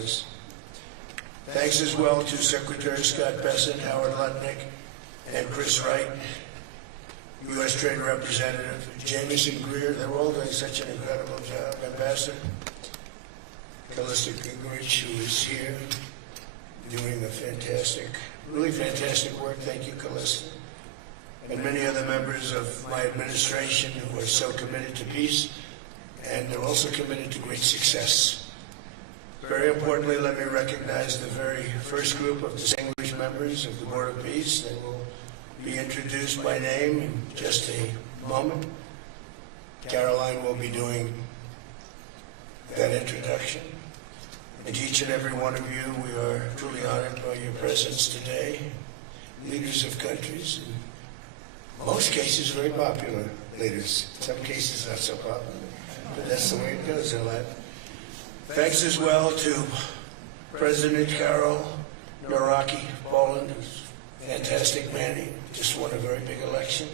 yours. Thanks as well to Secretary Scott Bessent, Howard Lutnick, and Chris Wright, U.S. Trade Representative, Jameson Greer. They're all doing such an incredible job. Ambassador Callista Gingrich, who is here, doing a fantastic, really fantastic work. Thank you, Callista. And many other members of my administration who are so committed to peace, and they're also committed to great success. Very importantly, let me recognize the very first group of distinguished members of the Board of Peace. They will be introduced by name in just a moment. Caroline will be doing that introduction. And to each and every one of you, we are truly honored by your presence today. Leaders of countries, in most cases very popular leaders, some cases not so popular, but that's the way it goes in life. Thanks as well to President Karol Nawrocki of Poland, who's a fantastic man. He just won a very big election.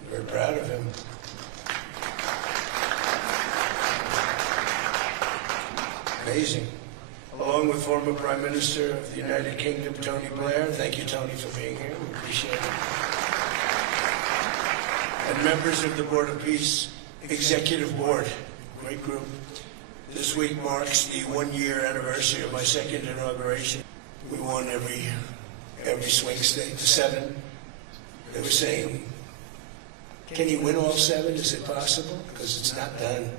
I'm very proud of him. Amazing. Along with former Prime Minister of the United Kingdom, Tony Blair. Thank you, Tony, for being here. We appreciate it. And members of the Board of Peace Executive Board, great group. This week marks the one-year anniversary of my second inauguration. We won every swing state, the 7. They were saying, can you win all 7? Is it possible? Because it's not done.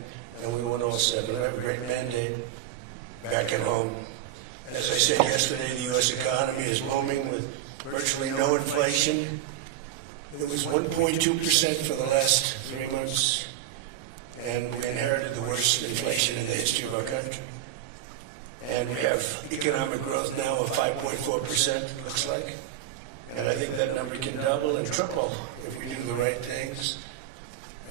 And we won all 7. We have a great mandate back at home. As I said yesterday, the U.S. economy is booming with virtually no inflation. It was 1.2% for the last 3 months. And we inherited the worst inflation in the history of our country. And we have economic growth now of 5.4%, looks like. And I think that number can double and triple if we do the right things.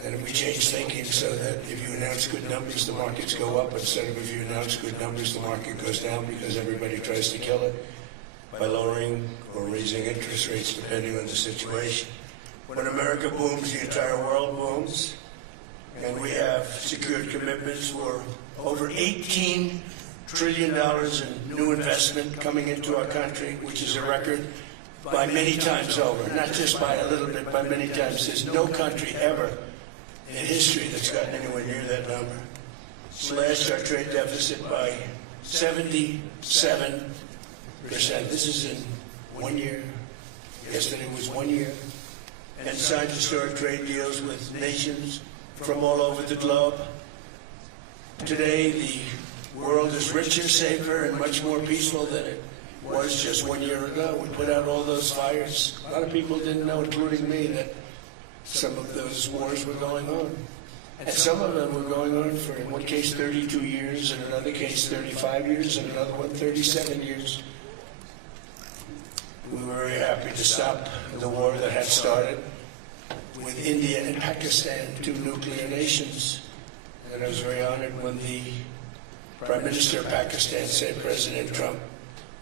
And if we change thinking so that if you announce good numbers, the markets go up, instead of if you announce good numbers, the market goes down because everybody tries to kill it by lowering or raising interest rates depending on the situation. When America booms, the entire world booms. And we have secured commitments for over $18 trillion in new investment coming into our country, which is a record by many times over, not just by a little bit, by many times. There's no country ever in history that's gotten anywhere near that number. Slashed our trade deficit by 77%. This is in 1 year. Yesterday was 1 year. And signed historic trade deals with nations from all over the globe. Today, the world is richer, safer, and much more peaceful than it was just 1 year ago. We put out all those fires. A lot of people didn't know, including me, that some of those wars were going on. And some of them were going on for, in one case, 32 years, in another case, 35 years, and another one, 37 years. We were very happy to stop the war that had started with India and Pakistan, 2 nuclear nations. And I was very honored when the Prime Minister of Pakistan said President Trump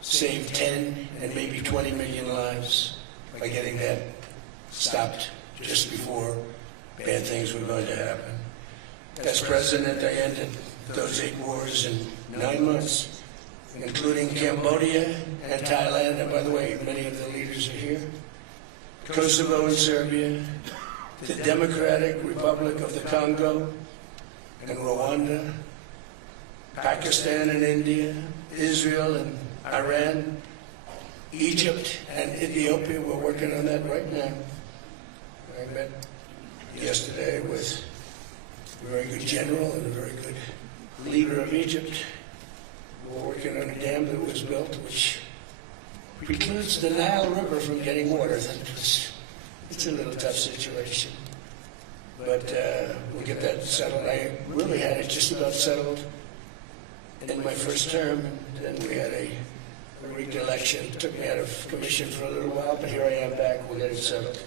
saved 10 and maybe 20 million lives by getting that stopped just before bad things were going to happen. As president, I ended those 8 wars in 9 months, including Cambodia and Thailand. And by the way, many of the leaders are here. Kosovo and Serbia, the Democratic Republic of the Congo and Rwanda, Pakistan and India, Israel and Iran, Egypt and Ethiopia. We're working on that right now. I met yesterday with a very good general and a very good leader of Egypt. We're working on a dam that was built which precludes the Nile River from getting water. It's a little tough situation. But we'll get that settled. I really had it just about settled in my first term, and then we had a rigged election. It took me out of commission for a little while, but here I am back. We'll get it settled.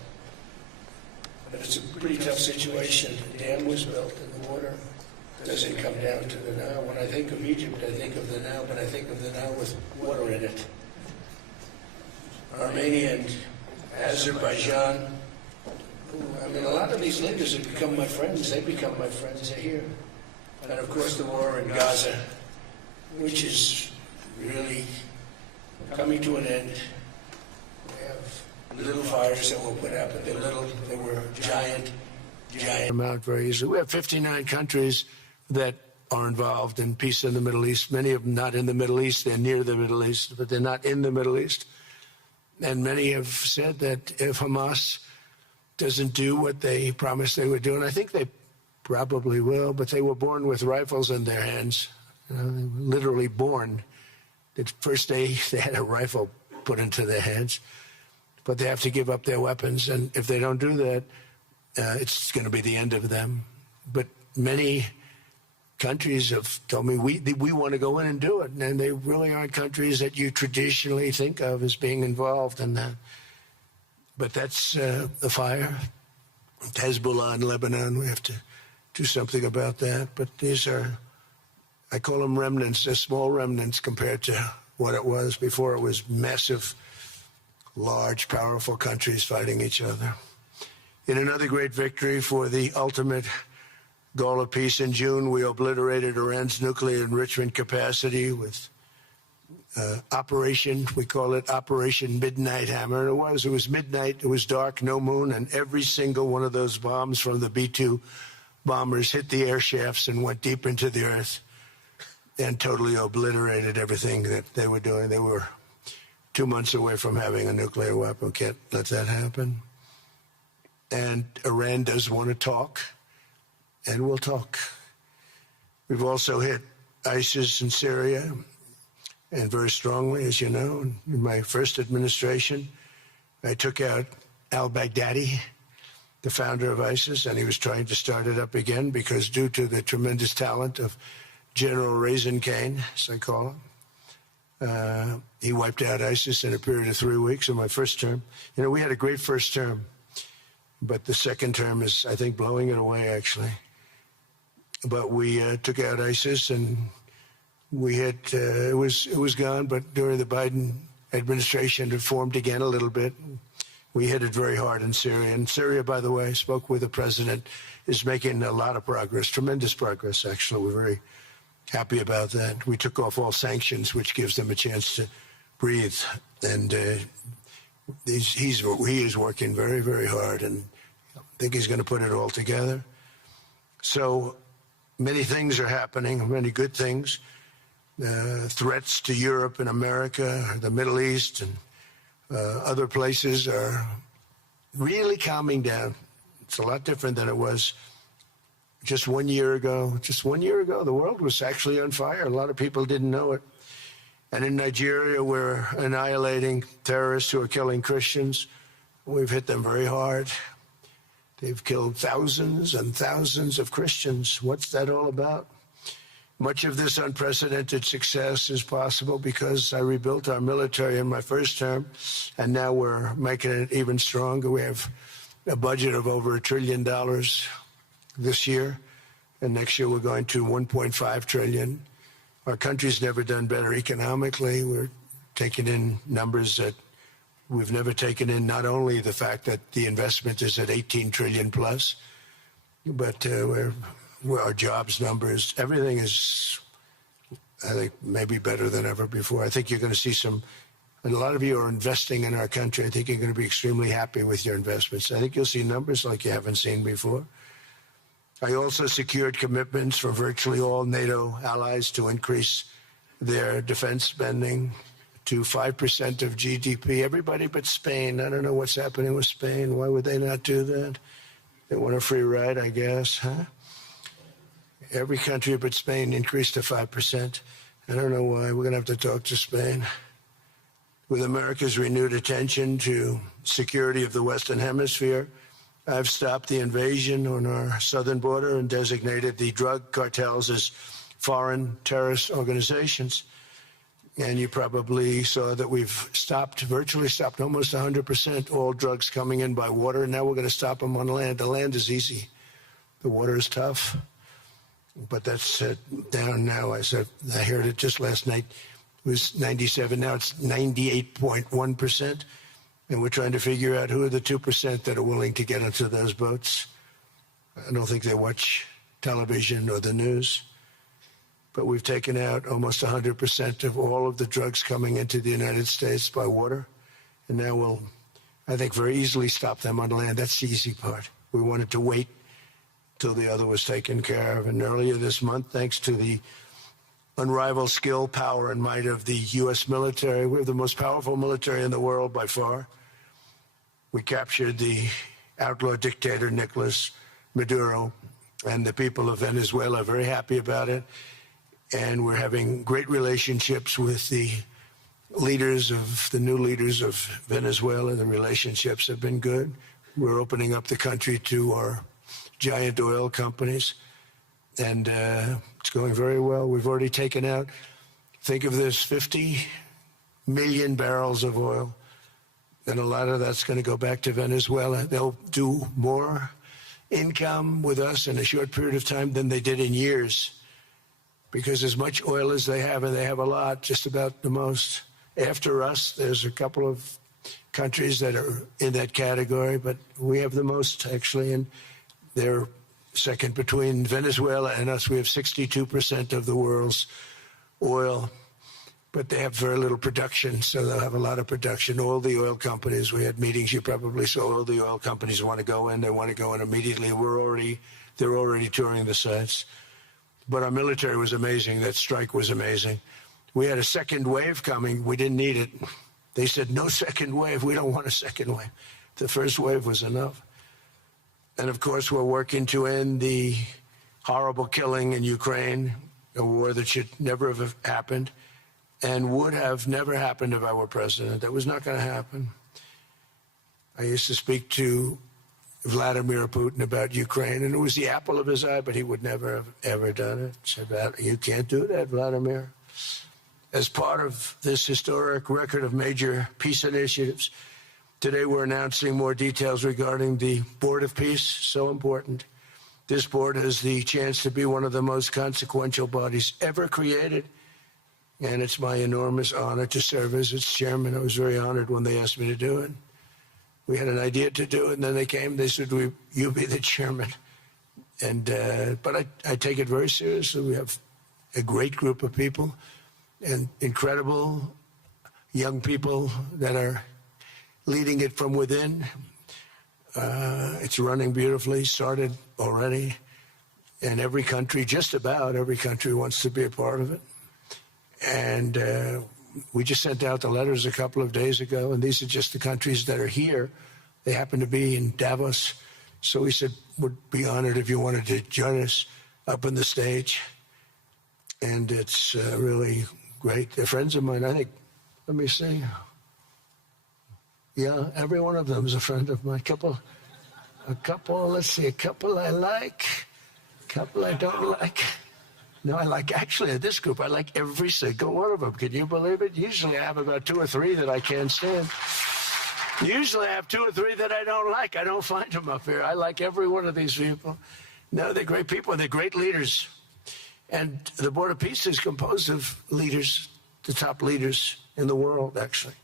But it's a pretty tough situation. The dam was built, and the water doesn't come down to the Nile. When I think of Egypt, I think of the Nile, but I think of the Nile with water in it. Armenia and Azerbaijan. I mean, a lot of these leaders have become my friends. They become my friends. They're here. And of course, the war in Gaza. which is really coming to an end. We have little fires that will put out, but they were giant amount very easily. We have 59 countries that are involved in peace in the Middle East. Many of them not in the Middle East. They're near the Middle East, but they're not in the Middle East. And many have said that if Hamas doesn't do what they promised they would do, and I think they probably will, but they were born with rifles in their hands. They were literally born. The first day they had a rifle put into their hands, but they have to give up their weapons. And if they don't do that, it's going to be the end of them. But many countries have told me we want to go in and do it, and they really aren't countries that you traditionally think of as being involved in that. But that's the fire. Hezbollah in Lebanon, we have to do something about that. But these are, I call them remnants. They're small remnants compared to what it was before. It was massive, large, powerful countries fighting each other. In another great victory for the ultimate goal of peace in June, we obliterated Iran's nuclear enrichment capacity with Operation, we call it Operation Midnight Hammer. And it was midnight, it was dark, no moon, and every single one of those bombs from the B-2 bombers hit the air shafts and went deep into the earth and totally obliterated everything that they were doing. They were 2 months away from having a nuclear weapon. Can't let that happen. And Iran does want to talk, and we'll talk. We've also hit ISIS in Syria, and very strongly, as you know. In my first administration, I took out al-Baghdadi, the founder of ISIS, and he was trying to start it up again because due to the tremendous talent of General Raisin Kane, as I call him, he wiped out ISIS in a period of 3 weeks in my first term. You know, we had a great first term, but the second term is, I think, blowing it away, actually. But we took out ISIS, and we had, it was gone, but during the Biden administration, it formed again a little bit. We hit it very hard in Syria. And Syria, by the way, I spoke with the president, is making a lot of progress, tremendous progress, actually. We're very happy about that. We took off all sanctions, which gives them a chance to breathe. And he is working very, very hard, and I think he's going to put it all together. So many things are happening, many good things. Threats to Europe and America, the Middle East, and other places are really calming down. It's a lot different than it was just 1 year ago. Just 1 year ago, the world was actually on fire. A lot of people didn't know it. And in Nigeria, we're annihilating terrorists who are killing Christians. We've hit them very hard. They've killed thousands and thousands of Christians. What's that all about? Much of this unprecedented success is possible because I rebuilt our military in my first term, and now we're making it even stronger. We have a budget of over $1 trillion this year, and next year we're going to $1.5 trillion. Our country's never done better economically. We're taking in numbers that we've never taken in, not only the fact that the investment is at 18 trillion plus, but our jobs numbers, everything is, I think, maybe better than ever before. I think you're going to see and a lot of you are investing in our country. I think you're going to be extremely happy with your investments. I think you'll see numbers like you haven't seen before. I also secured commitments from virtually all NATO allies to increase their defense spending to 5% of GDP. Everybody but Spain. I don't know what's happening with Spain. Why would they not do that? They want a free ride, I guess, huh? Every country but Spain increased to 5%. I don't know why. We're going to have to talk to Spain. With America's renewed attention to security of the Western Hemisphere, I've stopped the invasion on our southern border and designated the drug cartels as foreign terrorist organizations. And you probably saw that we've virtually stopped almost 100% all drugs coming in by water. And now we're going to stop them on land. The land is easy. The water is tough. But that's down now. I heard it just last night. It was 97. Now it's 98.1%. And we're trying to figure out who are the 2% that are willing to get into those boats. I don't think they watch television or the news. but we've taken out almost 100% of all of the drugs coming into the United States by water. And now we'll, I think, very easily stop them on land. That's the easy part. We wanted to wait till the other was taken care of. And earlier this month, thanks to the unrivaled skill, power, and might of the U.S. military, we have the most powerful military in the world by far. We captured the outlaw dictator Nicolas Maduro, and the people of Venezuela are very happy about it. And we're having great relationships with the leaders of the new leaders of Venezuela. The relationships have been good. We're opening up the country to our giant oil companies, and it's going very well. We've already taken out, think of this, 50 million barrels of oil, and a lot of that's going to go back to Venezuela. They'll do more income with us in a short period of time than they did in years, because as much oil as they have, and they have a lot, just about the most. After us, there's a couple of countries that are in that category, but we have the most, actually, and they're second between Venezuela and us. We have 62% of the world's oil, but they have very little production, so they'll have a lot of production. All the oil companies, we had meetings, you probably saw, all the oil companies want to go in. They want to go in immediately. They're already touring the sites. But our military was amazing. That strike was amazing. We had a second wave coming. We didn't need it. They said, no second wave. We don't want a second wave. The first wave was enough. And, of course, we're working to end the horrible killing in Ukraine, a war that should never have happened and would have never happened if I were president. That was not going to happen. I used to speak to Vladimir Putin about Ukraine, and it was the apple of his eye, but he would never have ever done it. Said, you can't do that, Vladimir. As part of this historic record of major peace initiatives, today we're announcing more details regarding the Board of Peace, so important. This board has the chance to be one of the most consequential bodies ever created, and it's my enormous honor to serve as its chairman. I was very honored when they asked me to do it. We had an idea to do it, and then they came, they said, you be the chairman. And but I take it very seriously. We have a great group of people and incredible young people that are leading it from within. It's running beautifully, started already. And every country, just about every country, wants to be a part of it. And we just sent out the letters a couple of days ago, and these are just the countries that are here. They happen to be in Davos. So we said, we'd be honored if you wanted to join us up on the stage. And it's really great. They're friends of mine, I think. Let me see. Yeah, every one of them is a friend of mine. A couple I like, a couple I don't like. No, I like, actually, this group, I like every single one of them. Can you believe it? Usually I have about 2 or 3 that I can't stand. Usually I have 2 or 3 that I don't like. I don't find them up here. I like every one of these people. No, they're great people, and they're great leaders. And the Board of Peace is composed of leaders, the top leaders in the world, actually.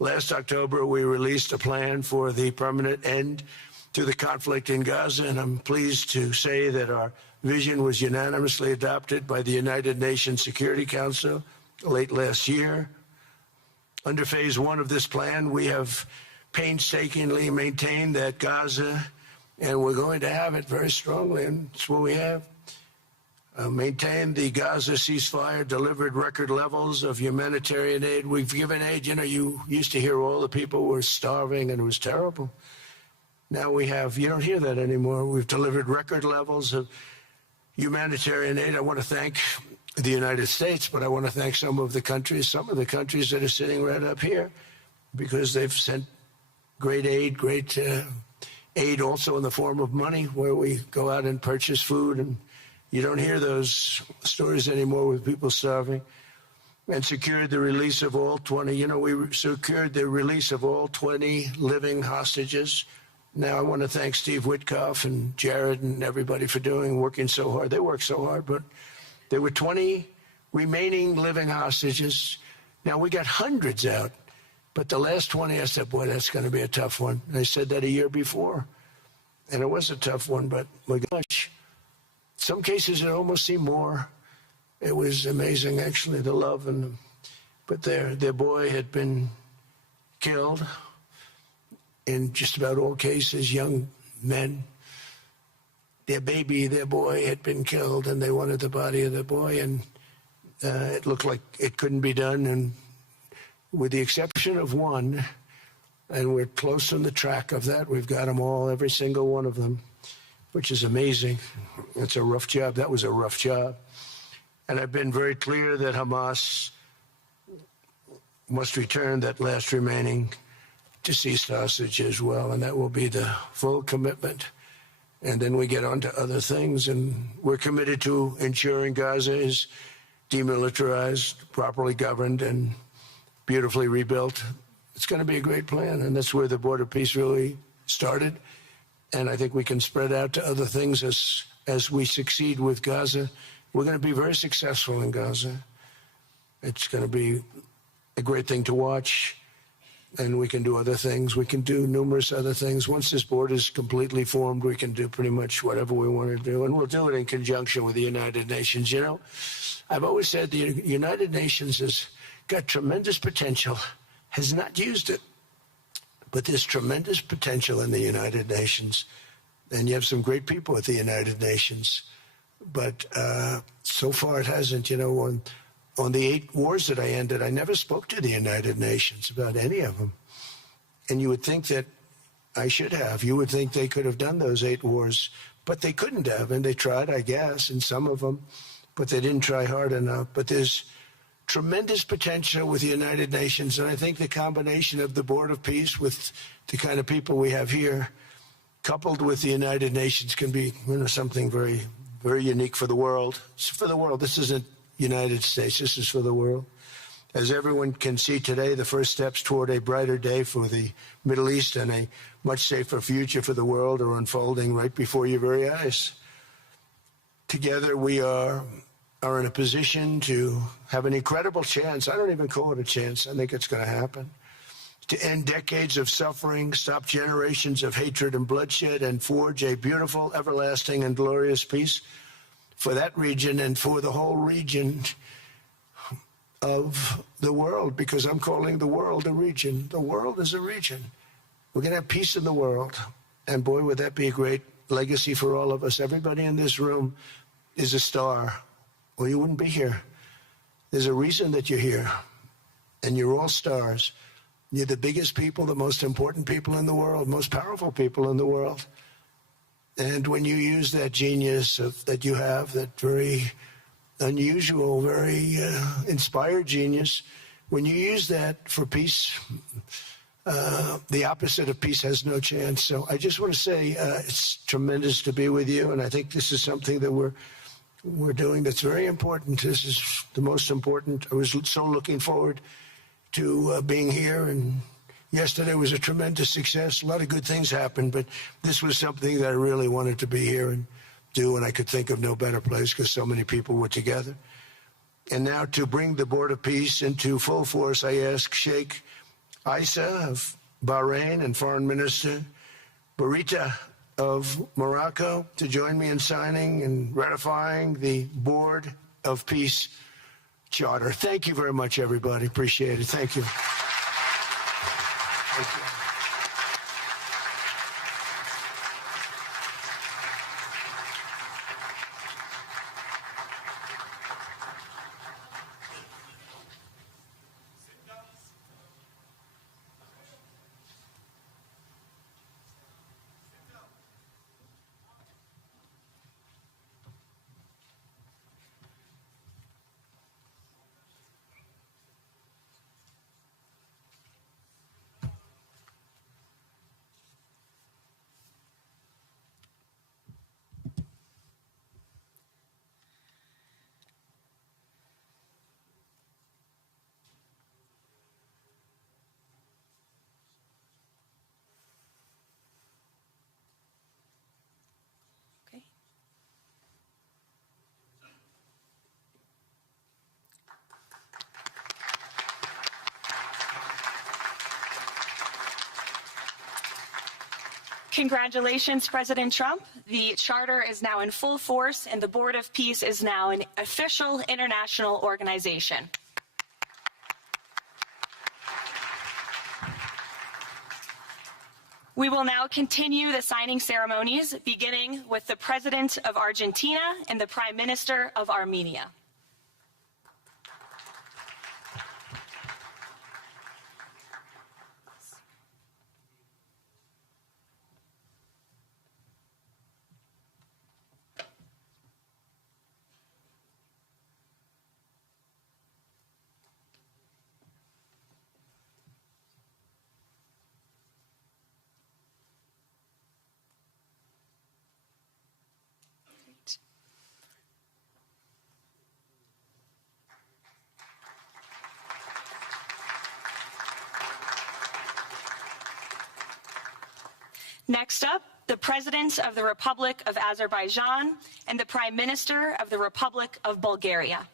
Last October, we released a plan for the permanent end to the conflict in Gaza, and I'm pleased to say that our vision was unanimously adopted by the United Nations Security Council late last year. Under phase 1 of this plan, we have painstakingly maintained that Gaza, and we're going to have it very strongly, and it's what we have, maintained the Gaza ceasefire, delivered record levels of humanitarian aid. We've given aid. You know, you used to hear all the people were starving, and it was terrible. Now we have, you don't hear that anymore. We've delivered record levels of humanitarian aid. I want to thank the United States, but I want to thank some of the countries that are sitting right up here, because they've sent great aid, aid also in the form of money, where we go out and purchase food, and you don't hear those stories anymore with people starving. And secured the release of all 20, we secured the release of all 20 living hostages. Now, I want to thank Steve Witkoff and Jared and everybody for working so hard. They worked so hard, but there were 20 remaining living hostages. Now, we got hundreds out, but the last 20, I said, boy, that's going to be a tough one. And I said that a year before, and it was a tough one, but my gosh, some cases it almost seemed more It was amazing, actually, the love and but their boy had been killed in just about all cases, young men. Their baby, their boy had been killed, and they wanted the body of the boy, and it looked like it couldn't be done, and with the exception of one, and we're close on the track of that, we've got them all, every single one of them, which is amazing. It's a rough job. That was a rough job. And I've been very clear that Hamas must return that last remaining deceased hostage as well, and that will be the full commitment. And then we get on to other things, and we're committed to ensuring Gaza is demilitarized, properly governed, and beautifully rebuilt. It's going to be a great plan, and that's where the border peace really started. And I think we can spread out to other things as we succeed with Gaza. We're going to be very successful in Gaza. It's going to be a great thing to watch, and we can do other things. We can do numerous other things. Once this board is completely formed, we can do pretty much whatever we want to do, and we'll do it in conjunction with the United Nations. You know, I've always said the United Nations has got tremendous potential, has not used it, but there's tremendous potential in the United Nations, and you have some great people at the United Nations. But so far it hasn't. You know, on the 8 wars that I ended, I never spoke to the United Nations about any of them. And you would think that I should have. You would think they could have done those 8 wars, but they couldn't have. And they tried, I guess, in some of them, but they didn't try hard enough. But there's tremendous potential with the United Nations. And I think the combination of the Board of Peace with the kind of people we have here, coupled with the United Nations, can be, you know, something very, very unique for the world. It's for the world. This isn't United States. This is for the world. As everyone can see today, the first steps toward a brighter day for the Middle East and a much safer future for the world are unfolding right before your very eyes. Together we are in a position to have an incredible chance. I don't even call it a chance. I think it's going to happen. To end decades of suffering, stop generations of hatred and bloodshed, and forge a beautiful, everlasting, and glorious peace for that region and for the whole region of the world, because I'm calling the world a region. The world is a region. We're going to have peace in the world. And boy, would that be a great legacy for all of us. Everybody in this room is a star, or you wouldn't be here. There's a reason that you're here, and you're all stars. You're the biggest people, the most important people in the world, most powerful people in the world. And when you use that genius that you have, that very unusual, very inspired genius, when you use that for peace, the opposite of peace has no chance. So I just want to say it's tremendous to be with you, and I think this is something that we're doing that's very important. This is the most important. I was so looking forward to being here, and yesterday was a tremendous success. A lot of good things happened, but this was something that I really wanted to be here and do, and I could think of no better place because so many people were together. And now to bring the Board of Peace into full force, I ask Sheikh Isa of Bahrain and Foreign Minister Barita of Morocco to join me in signing and ratifying the Board of Peace Charter. Thank you very much, everybody. Appreciate it. Thank you. Thank you. Congratulations, President Trump. The charter is now in full force, and the Board of Peace is now an official international organization. We will now continue the signing ceremonies, beginning with the President of Argentina and the Prime Minister of Armenia. Next up, the President of the Republic of Azerbaijan and the Prime Minister of the Republic of Bulgaria.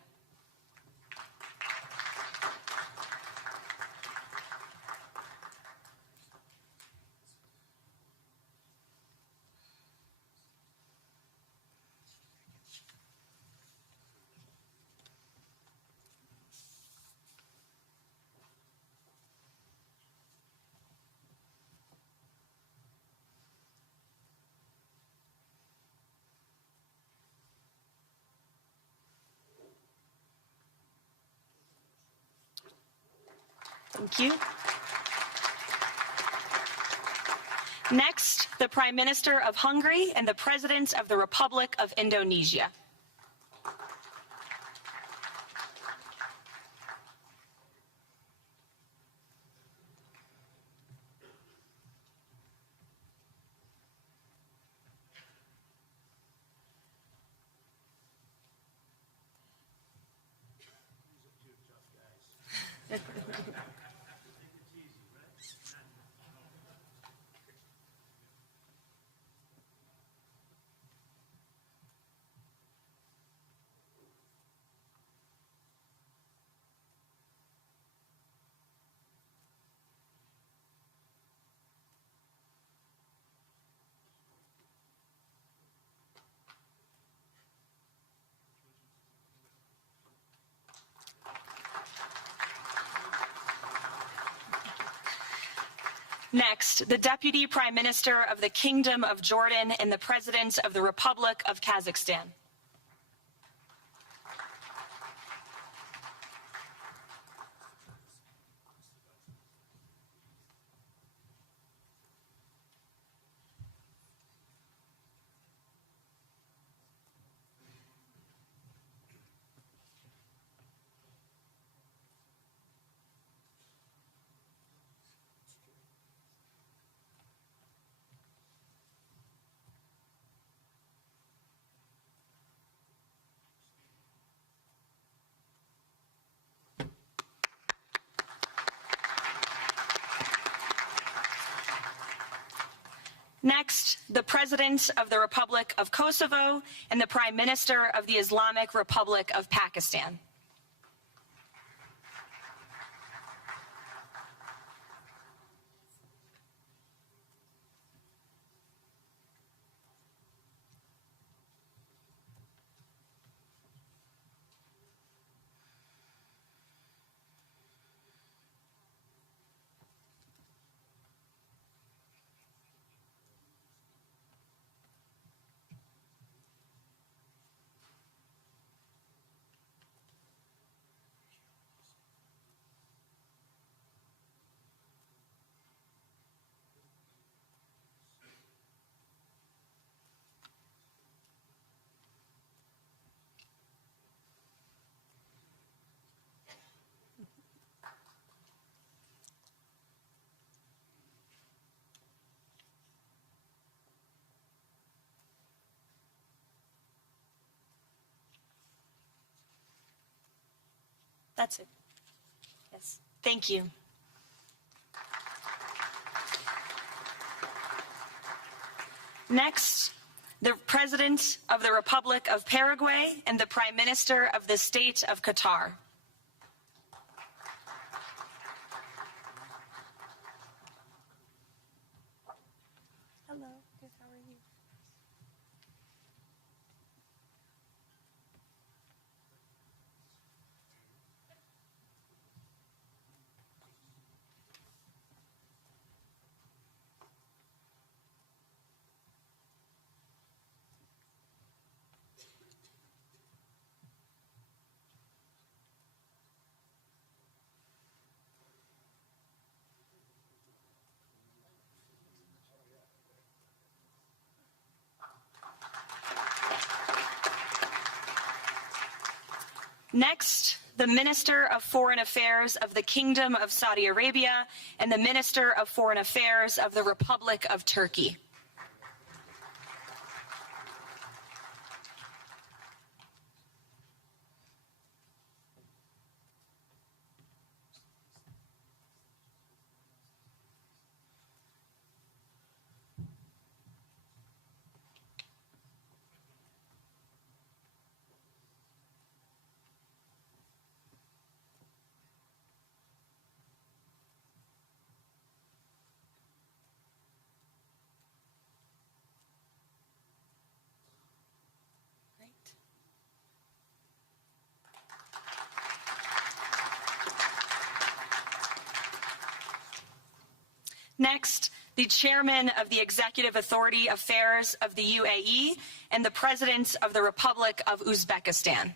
Thank you. Next, the Prime Minister of Hungary and the President of the Republic of Indonesia. Next, the Deputy Prime Minister of the Kingdom of Jordan and the President of the Republic of Kazakhstan. Next, the President of the Republic of Kosovo and the Prime Minister of the Islamic Republic of Pakistan. That's it. Yes. Thank you. Next, the President of the Republic of Paraguay and the Prime Minister of the State of Qatar. Hello. Next, the Minister of Foreign Affairs of the Kingdom of Saudi Arabia and the Minister of Foreign Affairs of the Republic of Turkey. Next, the Chairman of the Executive Authority Affairs of the UAE and the President of the Republic of Uzbekistan.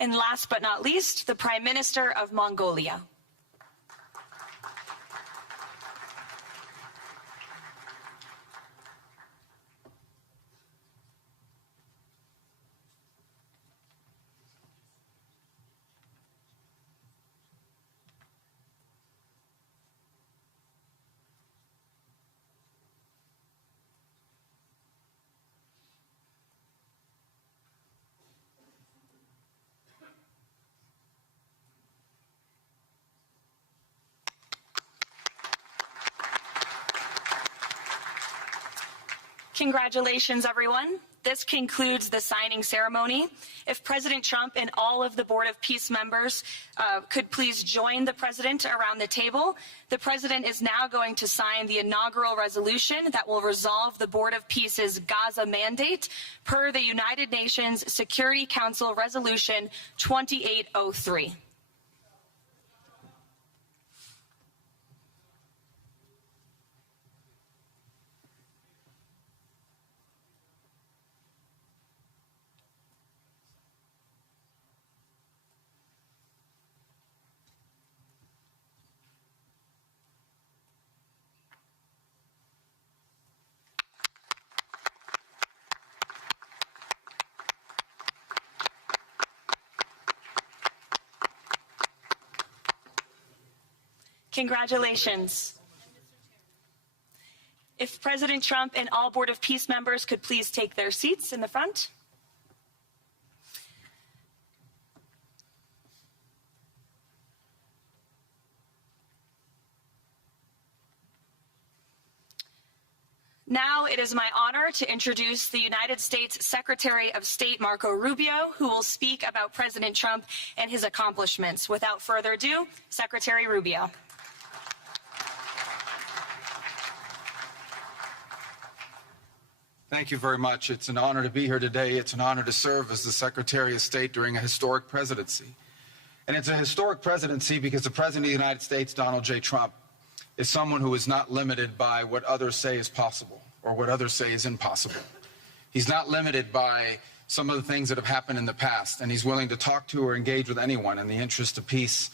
And last but not least, the Prime Minister of Mongolia. Congratulations, everyone. This concludes the signing ceremony. If President Trump and all of the Board of Peace members could please join the President around the table. The President is now going to sign the inaugural resolution that will resolve the Board of Peace's Gaza mandate per the United Nations Security Council Resolution 2803. Congratulations. If President Trump and all Board of Peace members could please take their seats in the front. Now it is my honor to introduce the United States Secretary of State Marco Rubio, who will speak about President Trump and his accomplishments. Without further ado, Secretary Rubio. Thank you very much. It's an honor to be here today. It's an honor to serve as the Secretary of State during a historic presidency. And it's a historic presidency because the President of the United States, Donald J. Trump, is someone who is not limited by what others say is possible or what others say is impossible. He's not limited by some of the things that have happened in the past, and he's willing to talk to or engage with anyone in the interest of peace,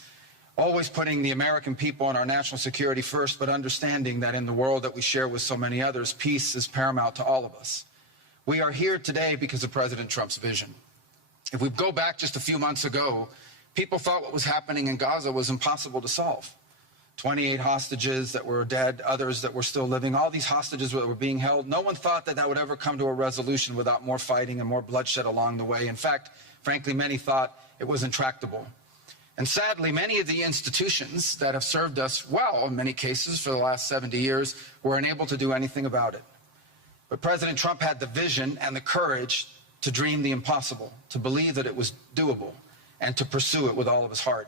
always putting the American people and our national security first, but understanding that in the world that we share with so many others, peace is paramount to all of us. We are here today because of President Trump's vision. If we go back just a few months ago, people thought what was happening in Gaza was impossible to solve. 28 hostages that were dead, others that were still living, all these hostages that were being held. No one thought that that would ever come to a resolution without more fighting and more bloodshed along the way. In fact, frankly, many thought it was intractable. And sadly, many of the institutions that have served us well in many cases for the last 70 years were unable to do anything about it. But President Trump had the vision and the courage to dream the impossible, to believe that it was doable, and to pursue it with all of his heart.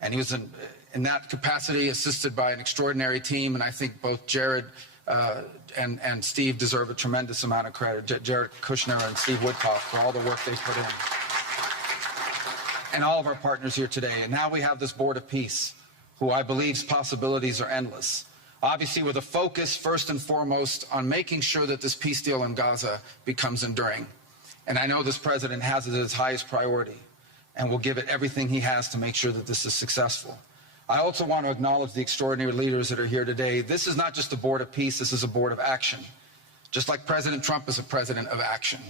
And he was in that capacity assisted by an extraordinary team, and I think both Jared and Steve deserve a tremendous amount of credit, Jared Kushner and Steve Woodcock, for all the work they put in. And all of our partners here today. And now we have this Board of Peace, who I believe's possibilities are endless. Obviously, with a focus, first and foremost, on making sure that this peace deal in Gaza becomes enduring. And I know this president has it as his highest priority and will give it everything he has to make sure that this is successful. I also want to acknowledge the extraordinary leaders that are here today. This is not just a board of peace, this is a board of action. Just like President Trump is a president of action.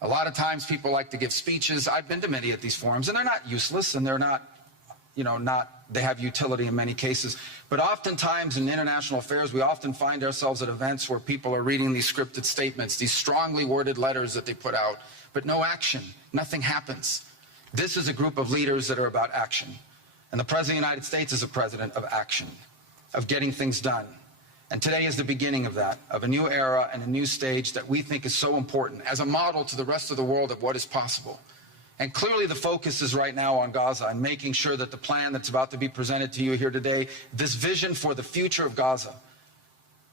A lot of times people like to give speeches. I've been to many of these forums, and they're not useless, and they're not, they have utility in many cases. But oftentimes in international affairs, we often find ourselves at events where people are reading these scripted statements, these strongly worded letters that they put out, but no action, nothing happens. This is a group of leaders that are about action. And the President of the United States is a president of action, of getting things done. And today is the beginning of that, of a new era and a new stage that we think is so important as a model to the rest of the world of what is possible. And clearly the focus is right now on Gaza and making sure that the plan that's about to be presented to you here today, this vision for the future of Gaza,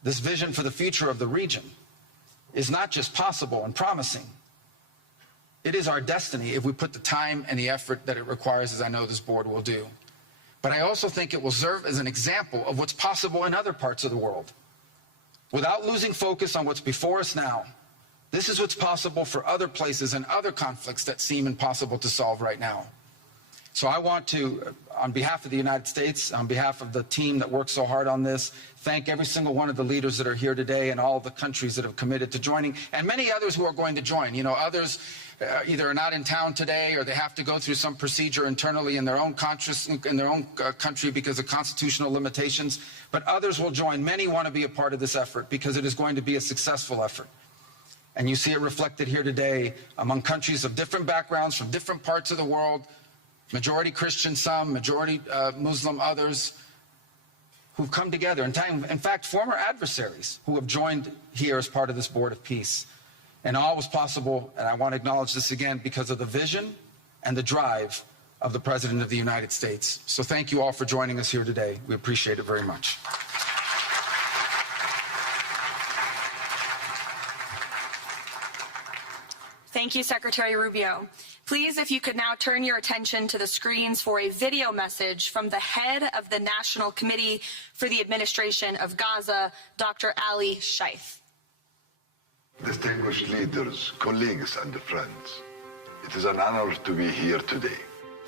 this vision for the future of the region, is not just possible and promising. It is our destiny if we put the time and the effort that it requires, as I know this board will do. But I also think it will serve as an example of what's possible in other parts of the world. Without losing focus on what's before us now, this is what's possible for other places and other conflicts that seem impossible to solve right now. So I want to, on behalf of the United States, on behalf of the team that worked so hard on this, thank every single one of the leaders that are here today and all of the countries that have committed to joining, and many others who are going to join. Others either are not in town today or they have to go through some procedure internally in their own country because of constitutional limitations. But others will join. Many want to be a part of this effort because it is going to be a successful effort. And you see it reflected here today among countries of different backgrounds from different parts of the world, majority Christian, some, majority Muslim, others, who've come together. In fact, former adversaries who have joined here as part of this Board of Peace. And all was possible, and I want to acknowledge this again, because of the vision and the drive of the President of the United States. So thank you all for joining us here today. We appreciate it very much. Thank you, Secretary Rubio. Please, if you could now turn your attention to the screens for a video message from the head of the National Committee for the Administration of Gaza, Dr. Ali Shaith. Distinguished leaders, colleagues and friends, it is an honor to be here today.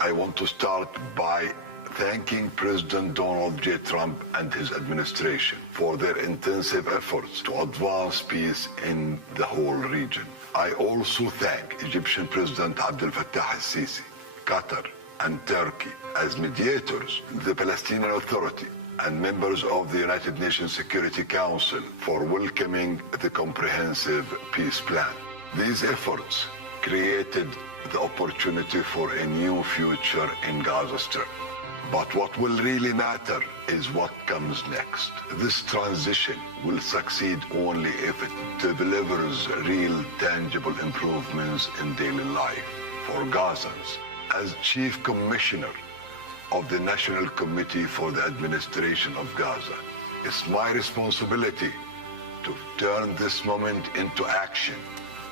I want to start by thanking President Donald J. Trump and his administration for their intensive efforts to advance peace in the whole region. I also thank Egyptian President Abdel Fattah al-Sisi, Qatar and Turkey as mediators, the Palestinian Authority, and members of the United Nations Security Council for welcoming the comprehensive peace plan. These efforts created the opportunity for a new future in Gaza Strip. But what will really matter is what comes next. This transition will succeed only if it delivers real, tangible improvements in daily life for Gazans. As Chief Commissioner of the National Committee for the Administration of Gaza, it's my responsibility to turn this moment into action,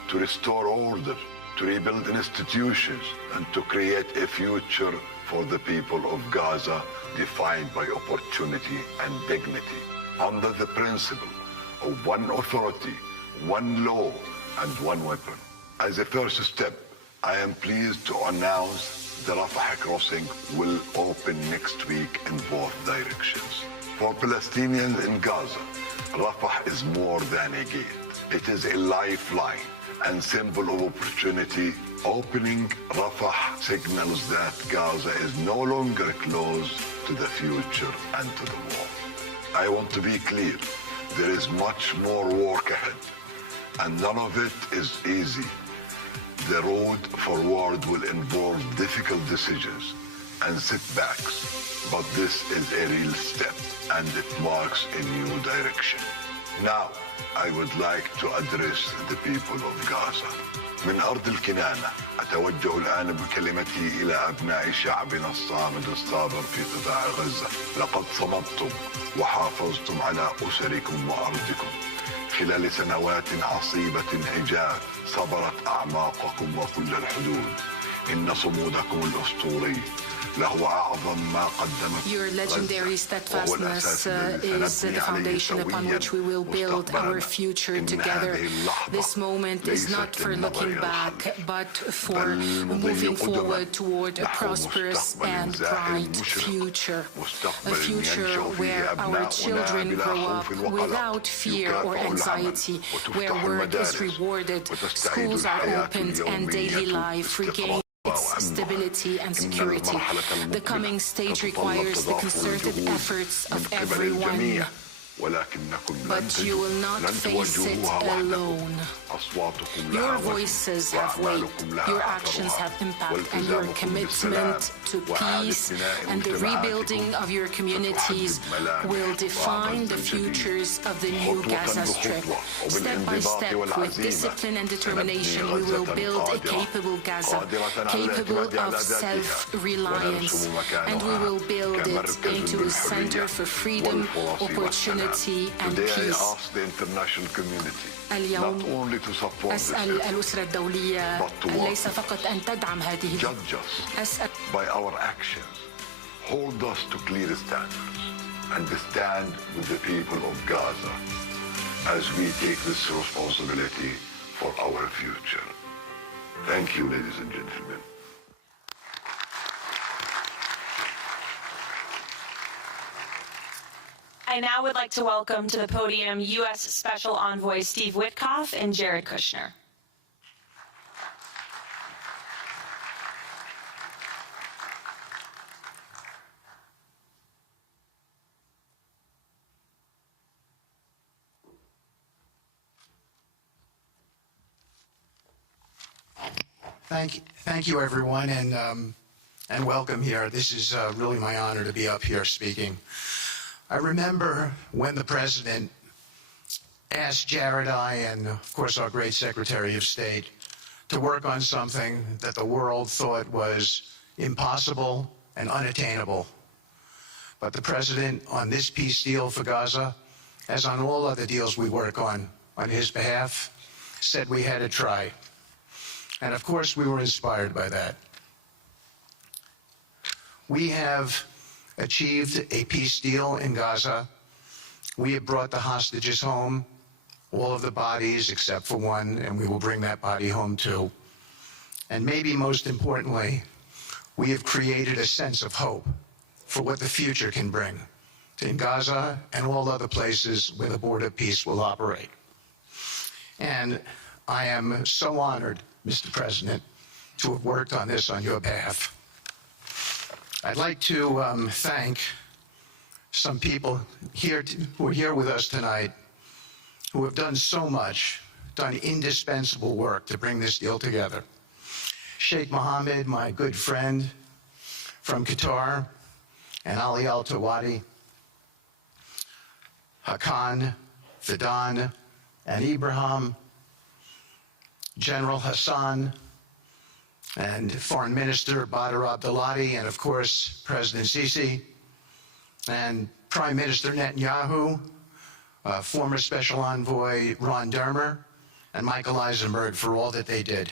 to restore order, to rebuild institutions, and to create a future for the people of Gaza defined by opportunity and dignity, under the principle of one authority, one law, and one weapon. As a first step, I am pleased to announce the Rafah crossing will open next week in both directions. For Palestinians in Gaza, Rafah is more than a gate. It is a lifeline and symbol of opportunity. Opening Rafah signals that Gaza is no longer closed to the future and to the war. I want to be clear, there is much more work ahead, and none of it is easy. The road forward will involve difficult decisions, and setbacks, but this is a real step, and it marks a new direction. Now, I would like to address the people of Gaza. من أرض الكنانة أتوجه الآن بكلمتي إلى أبناء شعبنا الصامد الصابر في قطاع غزة. لقد صمدتم وحافظتم على أسركم وأرضكم خلال سنوات عصيبة هجاف، صبرت أعماقكم وكل الحدود. إن صمودكم الأسطوري له أعظم ما قدمت. Your legendary steadfastness is the foundation upon which we will build our future together. This moment is not for looking back, but for moving forward toward a prosperous and bright future. A future where our children grow up without fear or anxiety, where work is rewarded, schools are opened, and daily life regains stability and security. The coming stage requires the concerted efforts of everyone, but you will not face it alone. Your voices have weight, your actions have impact, and your commitment to peace and the rebuilding of your communities will define the futures of the new Gaza Strip. Step by step, with discipline and determination, we will build a capable Gaza, capable of self-reliance, and we will build it into a center for freedom, opportunity, and peace. اليوم أسأل الأسرة الدولية ليس فقط أن تدعم هذه أسأل by our actions, hold us to clear standards, and stand with the people of Gaza as we take this responsibility for our future. Thank you, ladies and gentlemen. I now would like to welcome to the podium U.S. Special Envoy Steve Witkoff and Jared Kushner. Thank you, everyone, and welcome here. This is really my honor to be up here speaking. I remember when the president asked Jared, and of course our great Secretary of State, to work on something that the world thought was impossible and unattainable. But the president, on this peace deal for Gaza, as on all other deals we work on his behalf, said we had to try. And of course we were inspired by that. We have achieved a peace deal in Gaza. We have brought the hostages home, all of the bodies except for one, and we will bring that body home too. And maybe most importantly, we have created a sense of hope for what the future can bring in Gaza and all other places where the border peace will operate. And I am so honored, Mr. President, to have worked on this on your behalf. I'd like to thank some people who are here with us tonight who have done so much, done indispensable work to bring this deal together. Sheikh Mohammed, my good friend from Qatar, and Ali Al-Tawadi, Hakan, Fidan, and Ibrahim, General Hassan, and Foreign Minister Badr Abdulati, and of course, President Sisi, and Prime Minister Netanyahu, former Special Envoy Ron Dermer, and Michael Eisenberg for all that they did.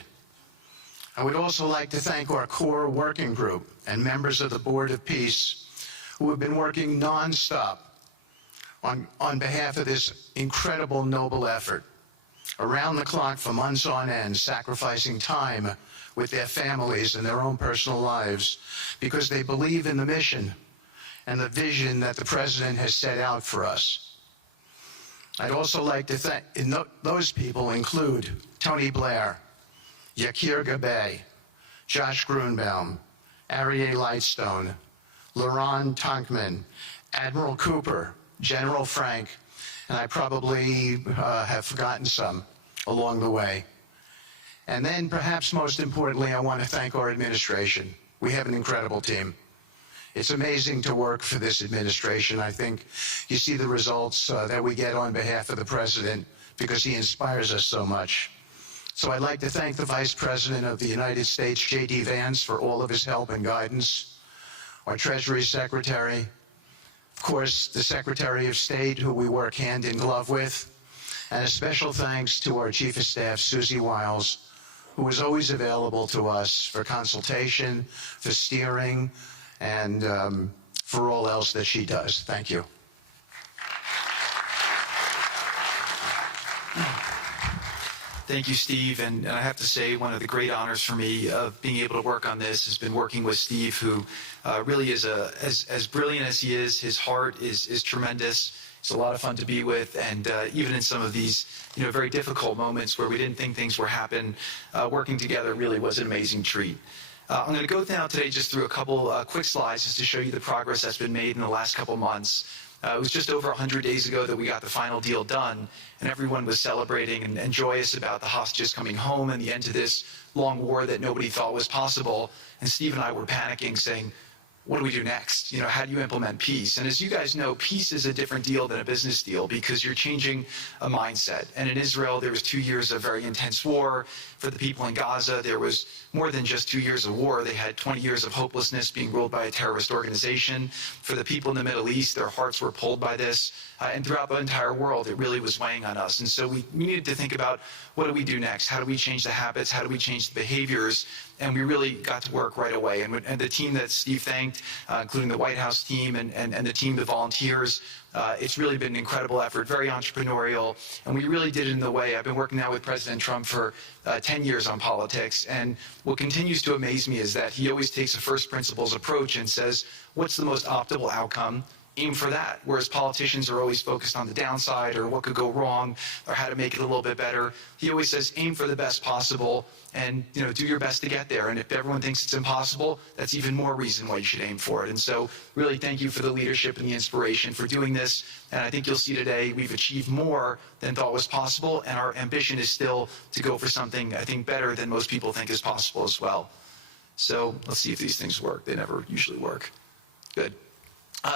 I would also like to thank our core working group and members of the Board of Peace who have been working nonstop on behalf of this incredible, noble effort, around the clock for months on end, sacrificing time with their families and their own personal lives because they believe in the mission and the vision that the President has set out for us. I'd also like to thank, those people include Tony Blair, Yakir Gabay, Josh Grunbaum, Aryeh Lightstone, Laurent Tankman, Admiral Cooper, General Frank, and I probably have forgotten some along the way. And then perhaps most importantly, I want to thank our administration. We have an incredible team. It's amazing to work for this administration. I think you see the results that we get on behalf of the president because he inspires us so much. So I'd like to thank the Vice President of the United States, J.D. Vance, for all of his help and guidance, our Treasury Secretary, of course, the Secretary of State, who we work hand in glove with, and a special thanks to our Chief of Staff, Susie Wiles, who is always available to us for consultation, for steering, and for all else that she does. Thank you. Thank you, Steve. And I have to say, one of the great honors for me of being able to work on this has been working with Steve, who really is as brilliant as he is. His heart is tremendous. It's a lot of fun to be with, and even in some of these, very difficult moments where we didn't think things were happening, working together really was an amazing treat. I'm going to go now today just through a couple quick slides just to show you the progress that's been made in the last couple months. It was just over 100 days ago that we got the final deal done, and everyone was celebrating and joyous about the hostages coming home and the end to this long war that nobody thought was possible. And Steve and I were panicking, saying, what do we do next? How do you implement peace? And as you guys know, peace is a different deal than a business deal because you're changing a mindset. And in Israel, there was 2 years of very intense war. For the people in Gaza, there was more than just 2 years of war. They had 20 years of hopelessness being ruled by a terrorist organization. For the people in the Middle East, their hearts were pulled by this. And throughout the entire world, it really was weighing on us. And so we needed to think about, what do we do next? How do we change the habits? How do we change the behaviors? And we really got to work right away. And the team that Steve thanked, including the White House team and the team of volunteers, it's really been an incredible effort, very entrepreneurial. And we really did it in the way. I've been working now with President Trump for 10 years on politics. And what continues to amaze me is that he always takes a first principles approach and says, what's the most optimal outcome? Aim for that. Whereas politicians are always focused on the downside or what could go wrong or how to make it a little bit better. He always says, aim for the best possible and do your best to get there. And if everyone thinks it's impossible, that's even more reason why you should aim for it. And so really thank you for the leadership and the inspiration for doing this. And I think you'll see today we've achieved more than thought was possible. And our ambition is still to go for something, I think, better than most people think is possible as well. So let's see if these things work. They never usually work. Good.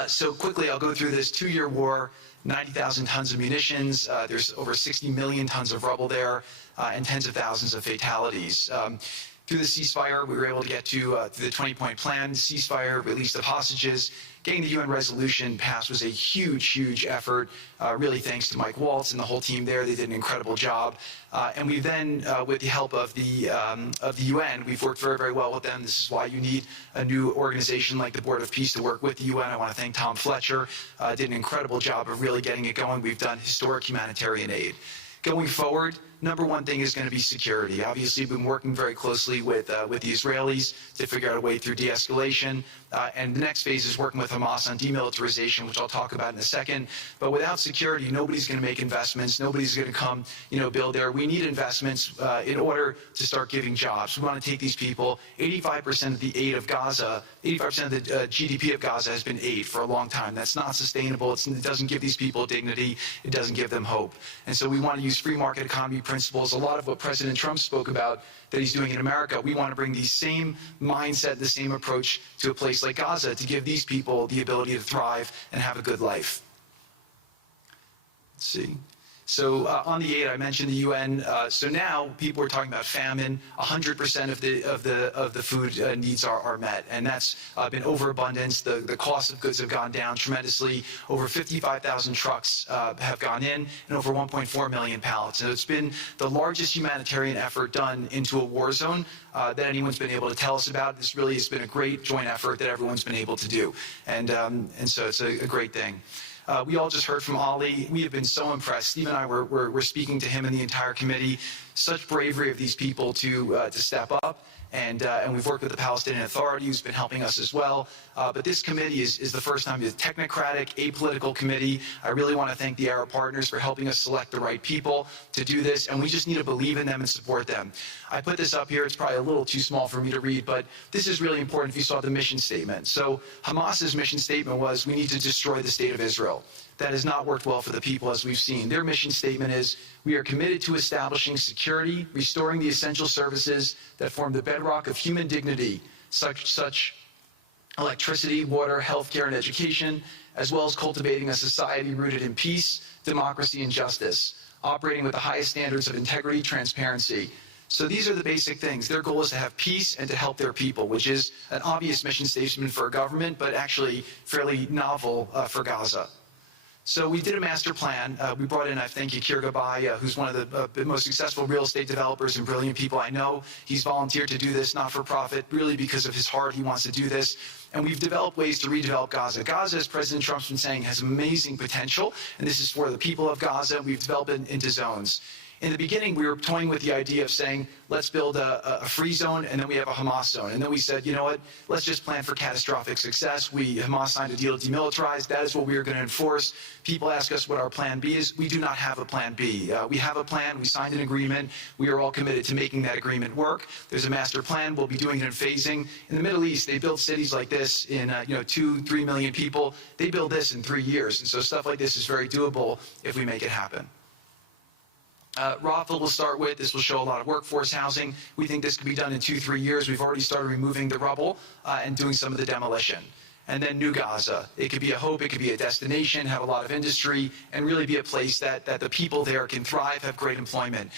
So quickly, I'll go through this 2-year war, 90,000 tons of munitions. There's over 60 million tons of rubble there, and tens of thousands of fatalities. Through the ceasefire, we were able to get to the 20-point plan, ceasefire, release of hostages. Getting the UN resolution passed was a huge, huge effort, really thanks to Mike Waltz and the whole team there. They did an incredible job. And we then, with the help of the UN, we've worked very, very well with them. This is why you need a new organization like the Board of Peace to work with the UN. I want to thank Tom Fletcher. Did an incredible job of really getting it going. We've done historic humanitarian aid. Going forward, number one thing is going to be security. Obviously, we've been working very closely with the Israelis to figure out a way through de-escalation. And the next phase is working with Hamas on demilitarization, which I'll talk about in a second. But without security, nobody's going to make investments. Nobody's going to come, build there. We need investments in order to start giving jobs. We want to take these people. 85% of the aid of Gaza, 85% of the GDP of Gaza has been aid for a long time. That's not sustainable. It doesn't give these people dignity. It doesn't give them hope. And so we want to use free market economy principles. A lot of what President Trump spoke about that he's doing in America, we want to bring the same mindset, the same approach to a place like Gaza to give these people the ability to thrive and have a good life. Let's see. So on the aid, I mentioned the UN. So now people are talking about famine. 100% of the food needs are met, and that's been overabundance. The cost of goods have gone down tremendously. Over 55,000 trucks have gone in, and over 1.4 million pallets. And it's been the largest humanitarian effort done into a war zone that anyone's been able to tell us about. This really has been a great joint effort that everyone's been able to do, and so it's a great thing. We all just heard from Ali. We have been so impressed. Steve and I were speaking to him and the entire committee. Such bravery of these people to step up. And we've worked with the Palestinian Authority, who's been helping us as well. But this committee is the first time it's a technocratic, apolitical committee. I really want to thank the Arab partners for helping us select the right people to do this. And we just need to believe in them and support them. I put this up here. It's probably a little too small for me to read, but this is really important if you saw the mission statement. So Hamas's mission statement was, we need to destroy the state of Israel. That has not worked well for the people, as we've seen. Their mission statement is, we are committed to establishing security, restoring the essential services that form the bedrock of human dignity, such electricity, water, healthcare, and education, as well as cultivating a society rooted in peace, democracy, and justice, operating with the highest standards of integrity, transparency. So these are the basic things. Their goal is to have peace and to help their people, which is an obvious mission statement for a government, but actually fairly novel for Gaza. So we did a master plan. We brought in, I thank you, Quiere, who's one of the most successful real estate developers and brilliant people I know. He's volunteered to do this, not for profit, really because of his heart. He wants to do this. And we've developed ways to redevelop Gaza. Gaza, as President Trump's been saying, has amazing potential, and this is for the people of Gaza. We've developed it into zones. In the beginning, we were toying with the idea of saying, let's build a free zone, and then we have a Hamas zone. And then we said, you know what, let's just plan for catastrophic success. Hamas signed a deal to demilitarize. That is what we are going to enforce. People ask us what our plan B is. We do not have a plan B. We have a plan. We signed an agreement. We are all committed to making that agreement work. There's a master plan. We'll be doing it in phasing. In the Middle East, they build cities like this in 2-3 million people. They build this in 3 years. And so stuff like this is very doable if we make it happen. Rothel will start with. This will show a lot of workforce housing. We think this could be done in 2-3 years. We've already started removing the rubble and doing some of the demolition. And then New Gaza. It could be a hope. It could be a destination, have a lot of industry, and really be a place that the people there can thrive, have great employment.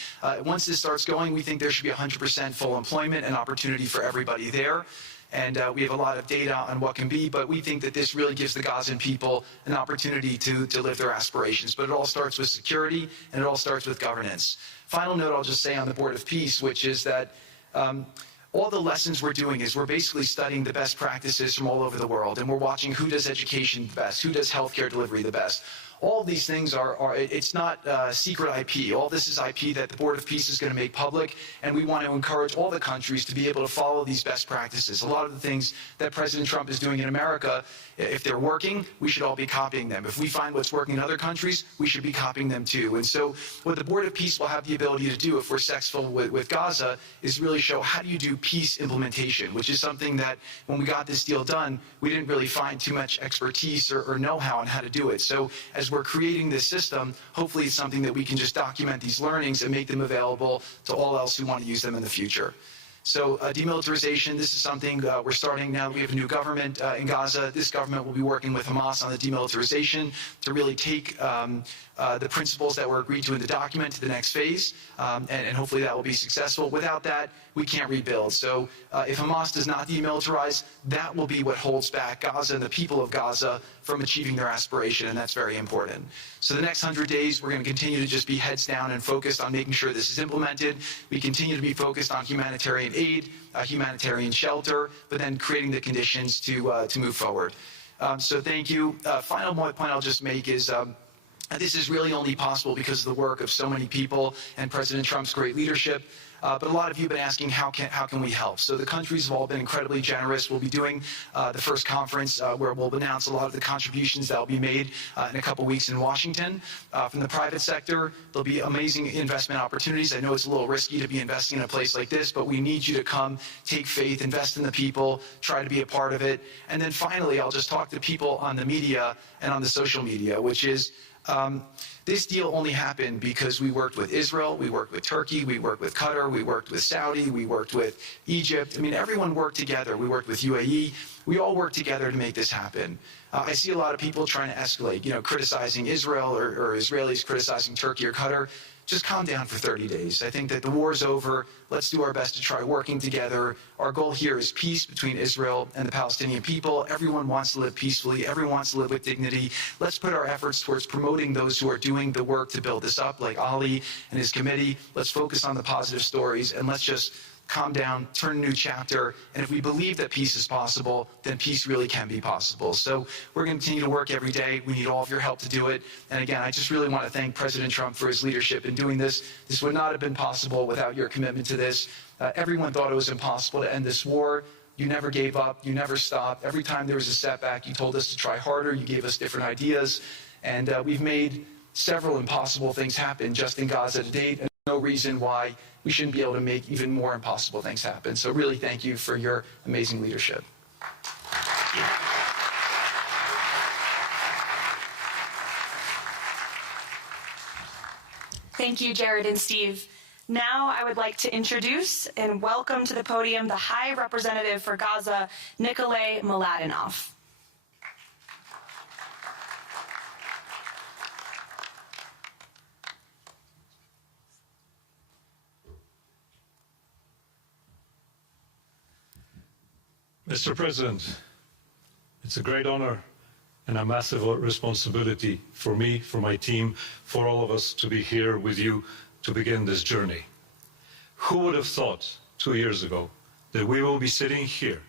Once this starts going, we think there should be 100% full employment and opportunity for everybody there. And we have a lot of data on what can be, but we think that this really gives the Gazan people an opportunity to live their aspirations. But it all starts with security, and it all starts with governance. Final note I'll just say on the Board of Peace, which is that all the lessons we're doing is we're basically studying the best practices from all over the world, and we're watching who does education the best, who does healthcare delivery the best. All of these things it's not secret IP. All this is IP that the Board of Peace is going to make public, and we want to encourage all the countries to be able to follow these best practices. A lot of the things that President Trump is doing in America, if they're working, we should all be copying them. If we find what's working in other countries, we should be copying them too. And so what the Board of Peace will have the ability to do, if we're successful with Gaza, is really show how do you do peace implementation, which is something that when we got this deal done, we didn't really find too much expertise or know-how on how to do it. So as we're creating this system, hopefully it's something that we can just document these learnings and make them available to all else who want to use them in the future. So demilitarization, this is something we're starting now. We have a new government in Gaza. This government will be working with Hamas on the demilitarization to really take the principles that were agreed to in the document to the next phase, and hopefully that will be successful. Without that, we can't rebuild. So if Hamas does not demilitarize, that will be what holds back Gaza and the people of Gaza from achieving their aspiration, and that's very important. So the next 100 days, we're going to continue to just be heads down and focused on making sure this is implemented. We continue to be focused on humanitarian aid, humanitarian shelter, but then creating the conditions to move forward. So thank you. Final point I'll just make is this is really only possible because of the work of so many people and President Trump's great leadership. But a lot of you have been asking, how can we help? So the countries have all been incredibly generous. We'll be doing the first conference where we'll announce a lot of the contributions that will be made in a couple weeks in Washington. From the private sector, there'll be amazing investment opportunities. I know it's a little risky to be investing in a place like this, but we need you to come, take faith, invest in the people, try to be a part of it. And then finally, I'll just talk to people on the media and on the social media, which is this deal only happened because we worked with Israel, we worked with Turkey, we worked with Qatar, we worked with Saudi, we worked with Egypt. I mean, everyone worked together. We worked with UAE. We all worked together to make this happen. I see a lot of people trying to escalate, criticizing Israel or Israelis criticizing Turkey or Qatar. Just calm down for 30 days. I think that the war is over. Let's do our best to try working together. Our goal here is peace between Israel and the Palestinian people. Everyone wants to live peacefully. Everyone wants to live with dignity. Let's put our efforts towards promoting those who are doing the work to build this up, like Ali and his committee. Let's focus on the positive stories, and let's just calm down, turn a new chapter, and if we believe that peace is possible, then peace really can be possible. So we're going to continue to work every day. We need all of your help to do it. And again, I just really want to thank President Trump for his leadership in doing this. This would not have been possible without your commitment to this. Everyone thought it was impossible to end this war. You never gave up. You never stopped. Every time there was a setback, you told us to try harder. You gave us different ideas. And we've made several impossible things happen just in Gaza to date. And no reason why we shouldn't be able to make even more impossible things happen. So really thank you for your amazing leadership. Thank you, Jared and Steve. Now I would like to introduce and welcome to the podium the High Representative for Gaza, Nikolay Mladenov. Mr. President, it's a great honor and a massive responsibility for me, for my team, for all of us to be here with you to begin this journey. Who would have thought 2 years ago that we will be sitting here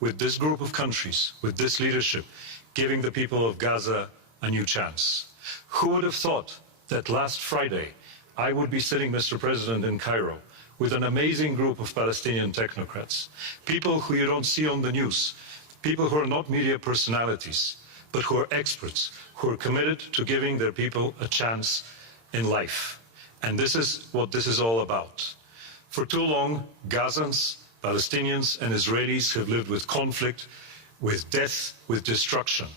with this group of countries, with this leadership, giving the people of Gaza a new chance? Who would have thought that last Friday I would be sitting, Mr. President, in Cairo with an amazing group of Palestinian technocrats, people who you don't see on the news, people who are not media personalities, but who are experts, who are committed to giving their people a chance in life. And this is what this is all about. For too long, Gazans, Palestinians, and Israelis have lived with conflict, with death, with destruction.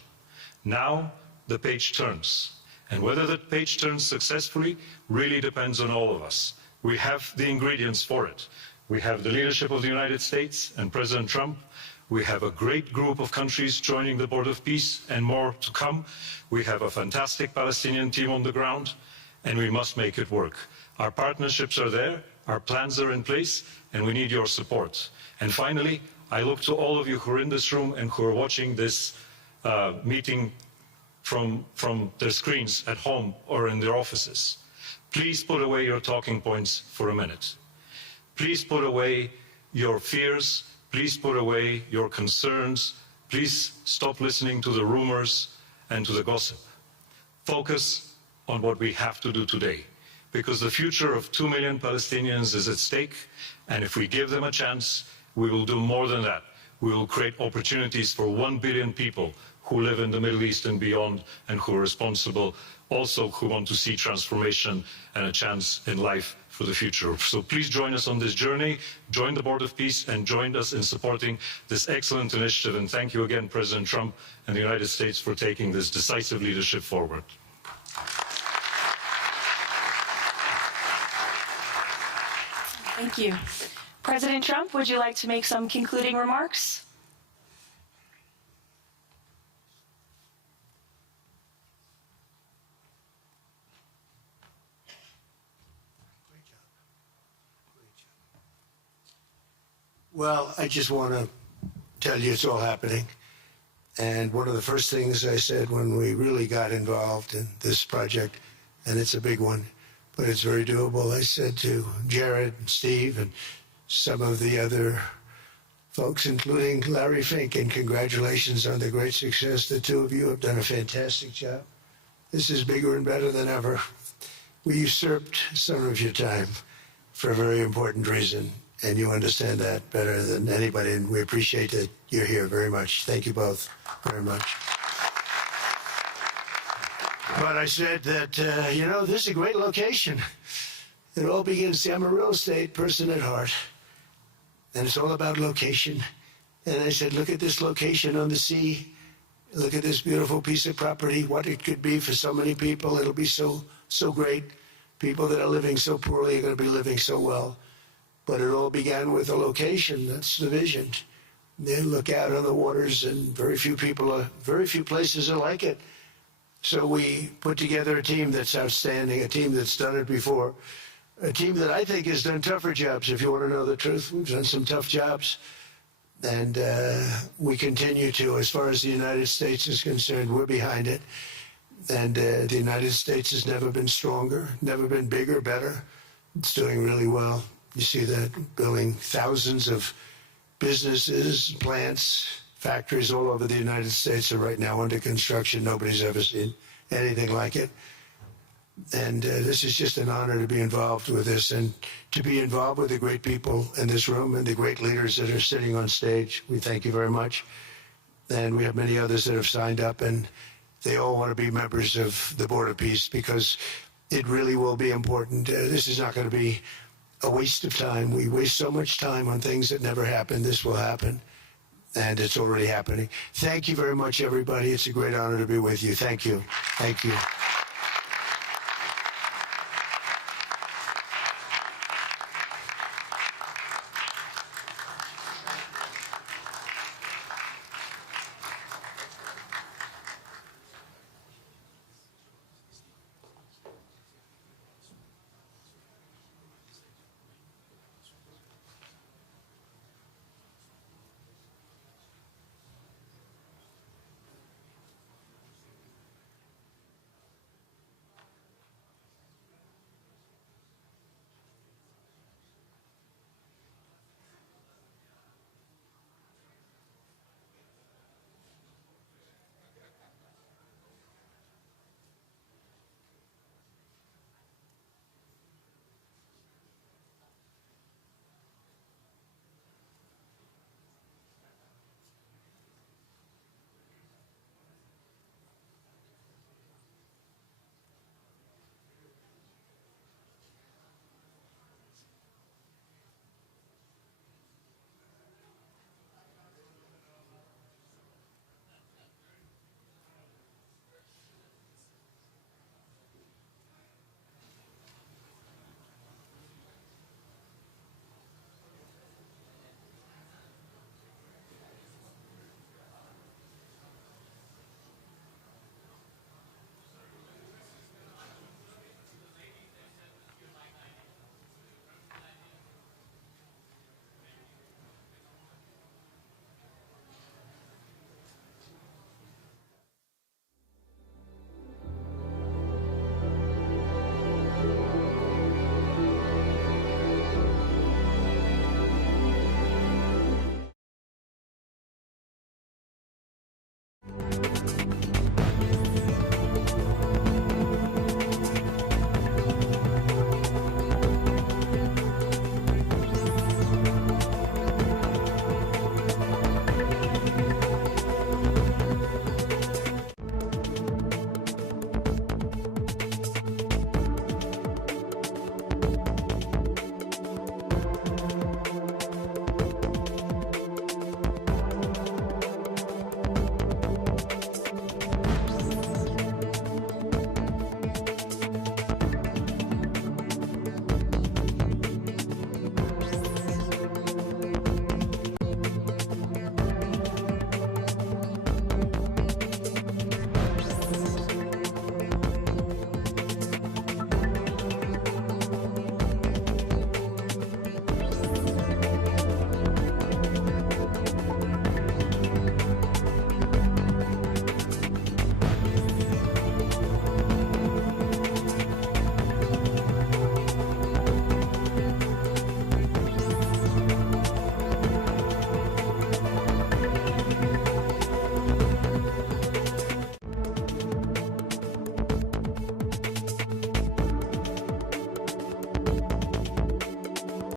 Now, the page turns. And whether that page turns successfully really depends on all of us. We have the ingredients for it. We have the leadership of the United States and President Trump. We have a great group of countries joining the Board of Peace and more to come. We have a fantastic Palestinian team on the ground, and we must make it work. Our partnerships are there, our plans are in place, and we need your support. And finally, I look to all of you who are in this room and who are watching this meeting from their screens at home or in their offices. Please put away your talking points for a minute. Please put away your fears. Please put away your concerns. Please stop listening to the rumors and to the gossip. Focus on what we have to do today, because the future of 2 million Palestinians is at stake, and if we give them a chance, we will do more than that. We will create opportunities for 1 billion people who live in the Middle East and beyond, and who are responsible, also who want to see transformation and a chance in life for the future. So please join us on this journey, join the Board of Peace, and join us in supporting this excellent initiative. And thank you again, President Trump and the United States, for taking this decisive leadership forward. Thank you. President Trump, would you like to make some concluding remarks? Well, I just want to tell you it's all happening. And one of the first things I said when we really got involved in this project, and it's a big one, but it's very doable, I said to Jared and Steve and some of the other folks, including Larry Fink, and congratulations on the great success. The two of you have done a fantastic job. This is bigger and better than ever. We usurped some of your time for a very important reason, and you understand that better than anybody, and we appreciate that you're here very much. Thank you both very much. But I said that, this is a great location. It all begins, see, I'm a real estate person at heart, and it's all about location. And I said, look at this location on the sea. Look at this beautiful piece of property, what it could be for so many people. It'll be so great. People that are living so poorly are going to be living so well. But it all began with a location. That's the vision. They look out on the waters, and very few places are like it. So we put together a team that's outstanding, a team that's done it before, a team that I think has done tougher jobs. If you want to know the truth, we've done some tough jobs. And we continue to, as far as the United States is concerned, we're behind it. And the United States has never been stronger, never been bigger, better. It's doing really well. You see that, building thousands of businesses, plants, factories all over the United States are right now under construction. Nobody's ever seen anything like it. And this is just an honor to be involved with this, and to be involved with the great people in this room and the great leaders that are sitting on stage. We thank you very much. And we have many others that have signed up, and they all want to be members of the Board of Peace, because it really will be important. This is not going to be a waste of time. We waste so much time on things that never happen. This will happen, and it's already happening. Thank you very much, everybody. It's a great honor to be with you. Thank you. Thank you.